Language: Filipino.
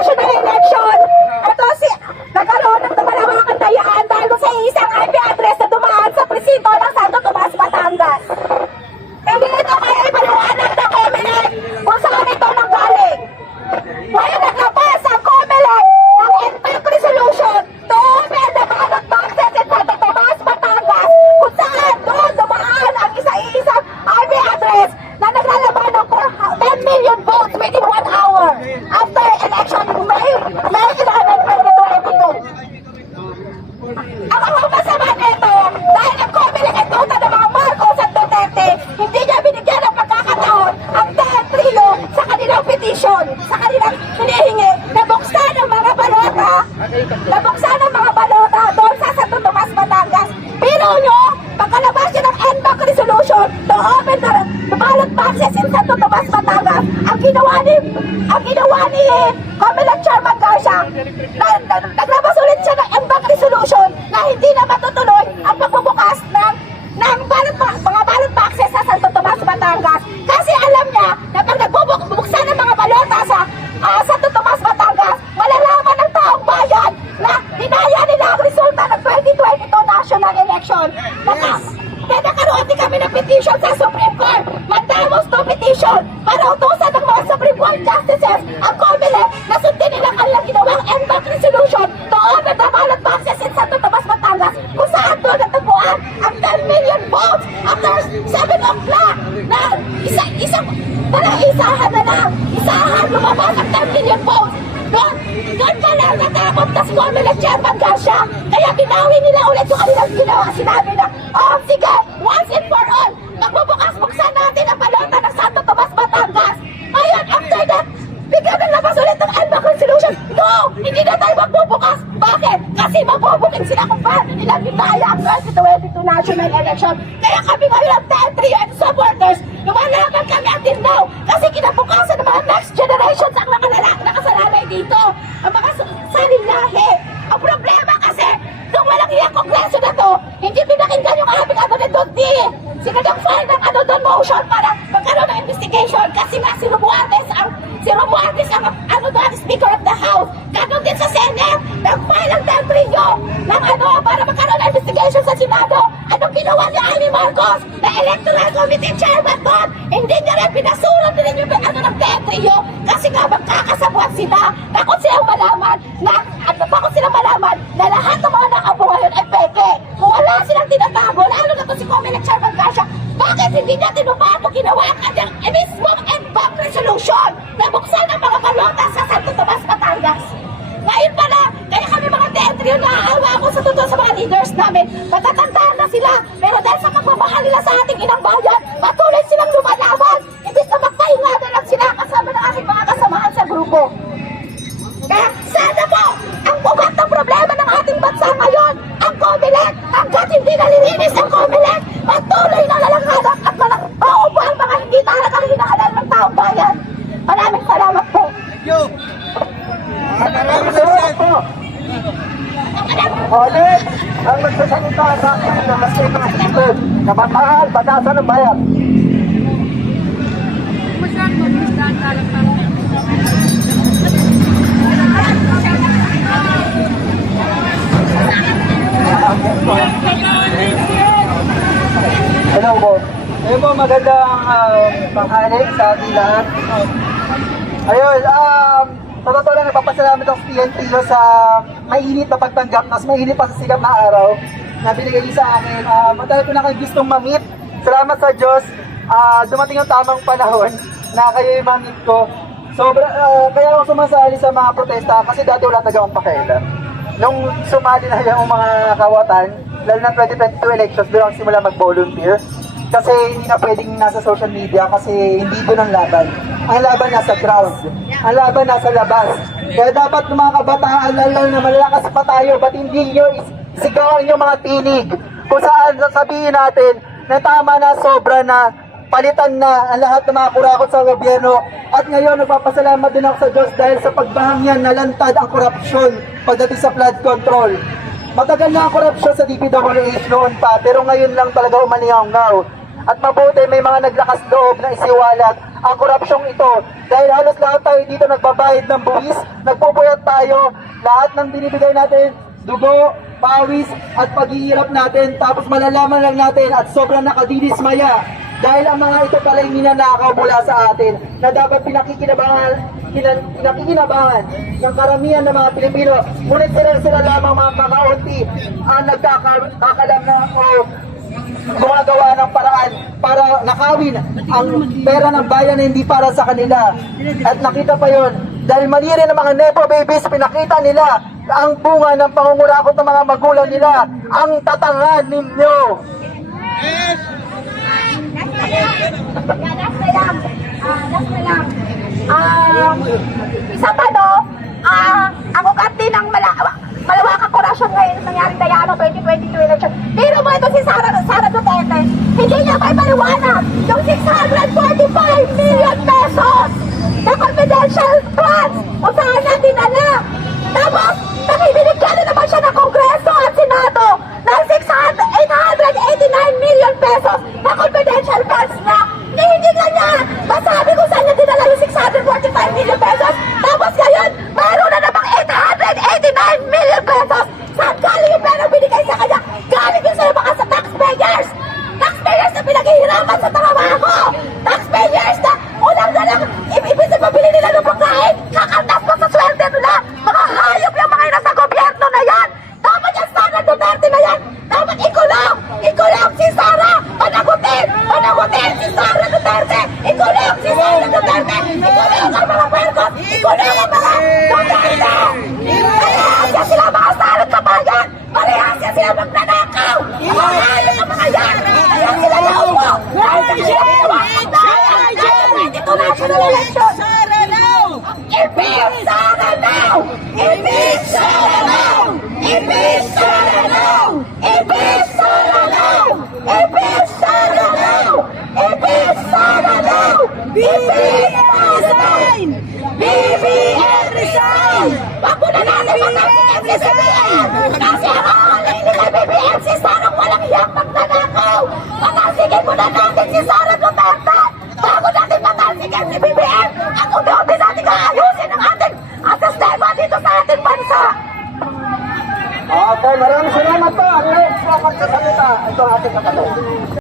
2022 national election, ito si, nagkaroon ng malawakan kayaan dahil sa isang IP address na dumaan sa presinto ng Santo Tomas, Batangas. Hindi ito kaya ipaliwanag ng Comelec kung saan ito nanggaling. Kaya naglabas ang Comelec ng impact resolution to open the ballot boxes in Santo Tomas, Batangas kung saan doon dumaan ang isa-isang IP address na naglalaban ng 10 million votes within one hour after election in May, May 11, 2022. Ang ang masama nito, dahil ang Comelec ay tuta ng mga Marcos at Duterte, hindi niya binigyan ng pagkakataon ang 10 trilyo sa kanilang petition, sa kanilang hinihingi na buksan ng mga balota, na buksan ng mga balota doon sa Santo Tomas, Batangas. Pero nyo, pagkalabas nyo ng NBAC resolution to open the, the ballot boxes in Santo Tomas, Batangas, ang ginawa ni, ang ginawa ni Comelec Chairman Garcia, na, na, naglabas ulit siya ng NBAC resolution na hindi na matutuloy ang pagbubukas ng ng ballot mga ballot boxes sa Santo Tomas, Batangas. Kasi alam niya na pag nagbubuksan ng mga balota sa ah, Santo Tomas, Batangas, malalaman ng taong bayan na hinaya nila ang resulta ng 2022 national election. Naka, kaya nakaroon din kami ng petition sa Supreme Court. Matamos to petition para utusan ng mga Supreme Court justices ang COMELEC na sundin nilang kanilang ginawang NBAC resolution open the ballot boxes in Santo Tomas, Batangas kung saan doon natagpuan ang 10 million votes after 7 o'clock na isa, isang, parang isahan na lang, isahan lumabas ang 10 million votes. Doon, doon pa lang natakot na si Comelec Chairman Garcia. Kaya binawi nila ulit yung kanilang ginawa. Sinabi na, oh sige, once and for all, magbubukas-buksan natin ang balota ng Santo Tomas, Batangas. Ngayon, after that, bigyan ng labas ulit ng NBAC resolution. No! Hindi na tayo magbubukas. Bakit? Kasi mabubukin sila kung paano nila gitaya ang 2022 national election. Kaya kami ngayon ang 10 and supporters, lumalaban kami until now. Kasi kinabukasan ng mga next generations ang nakalala, nakasalalay dito. Ang mga sa- saling lahi. Ang problema kasi, nung walang iyang kongreso na to, hindi pinakinggan yung aming ano ni Dondi. Sila nang file ng ano doon motion para magkaroon ng investigation kasi nga si Romualdez ang si Romualdez ang ginawa ni Amy Marcos na Electoral Committee Chairman doon? Hindi niya rin pinasurot din yung ano ng Deltrillo kasi nga magkakasabwat sila. Takot silang malaman na at takot silang malaman na lahat ng mga nakabuha yun ay peke. Kung wala silang tinatago, lalo na to si Comelec Chairman Garcia, bakit hindi niya tinubago ginawa ang kanyang eh, mismong NBAC resolution na buksan ang mga balota sa Santo Tomas, Batangas? Ngayon kaya kami teatro, naaawa ako sa totoo sa mga leaders namin. Matatandaan na sila, pero dahil sa pagmamahal nila sa ating inang bayan, patuloy silang lumalaban. Imbis na magpahinga na lang sila kasama ng aking mga kasamahan sa grupo. Kaya sana po, ang ugat ng problema ng ating bansa ngayon, ang COMELEC, hanggat hindi nalilinis ang COMELEC, patuloy na lalanghanan at malang maupo ang mga hindi talagang hinahal ng taong bayan. Maraming salamat po. Yo! Maraming salamat po! Ulit ang magsasalita sa akin na kasi mga speaker na bataan, batasan ng bayan. Hello po. Ayun po, magandang uh, panghalik sa ating lahat. Ayun, um, sa totoo lang, nagpapasalamat ang PNP sa mainit na pagtanggap, mas mainit pa sa sikat na araw na binigay niyo sa akin. Uh, matagal ko na kayo gustong mamit. Salamat sa Diyos. Ah, dumating ang tamang panahon na kayo yung mamit ko. Sobra, ah, kaya ako sumasali sa mga protesta kasi dati wala talaga akong. Nung sumali na yung mga kawatan, lalo na 2022 elections, doon ako simula mag-volunteer. Kasi hindi na pwedeng nasa social media kasi hindi doon ang laban. Ang laban nasa ground. Ang laban nasa labas. Kaya dapat mga kabataan, lalo na malalakas pa tayo, ba't hindi nyo sigawan yung mga tinig? Kung saan sasabihin natin na tama na sobra na palitan na ang lahat ng mga kurakot sa gobyerno. At ngayon, nagpapasalamat din ako sa Diyos dahil sa pagbahang yan, nalantad ang korupsyon pagdating sa flood control. Matagal na ang korupsyon sa DPWH noon pa, pero ngayon lang talaga umalingaw At mabuti may mga naglakas loob na isiwalat ang korupsyong ito. Dahil halos lahat tayo dito nagbabayad ng buwis, nagpupuyat tayo, lahat ng binibigay natin, dugo, pawis, at paghihirap natin, tapos malalaman lang natin at sobrang nakadidismaya dahil ang mga ito pala yung ninanakaw mula sa atin na dapat pinakikinabangan pinakikinabangan ng karamihan ng mga Pilipino. Ngunit sila sila lamang mga kakaunti ang nagkakalam na o gumagawa ng paraan para nakawin ang pera ng bayan na hindi para sa kanila. At nakita pa yon dahil mali rin ang mga Nepo babies, pinakita nila ang bunga ng pangungurakot ng mga magulang nila, ang tatangan ninyo. Yeah, last na lang. Ah, last na lang. Um, isa pa ah, ang ugat din ng mala korasyon ngayon na nangyari na yan, 2022 election. Pero mo ito si Sara, Sara Duterte, hindi niya may maliwanag yung 645 million pesos na confidential funds kung saan na dinala. Tapos, Brasil, é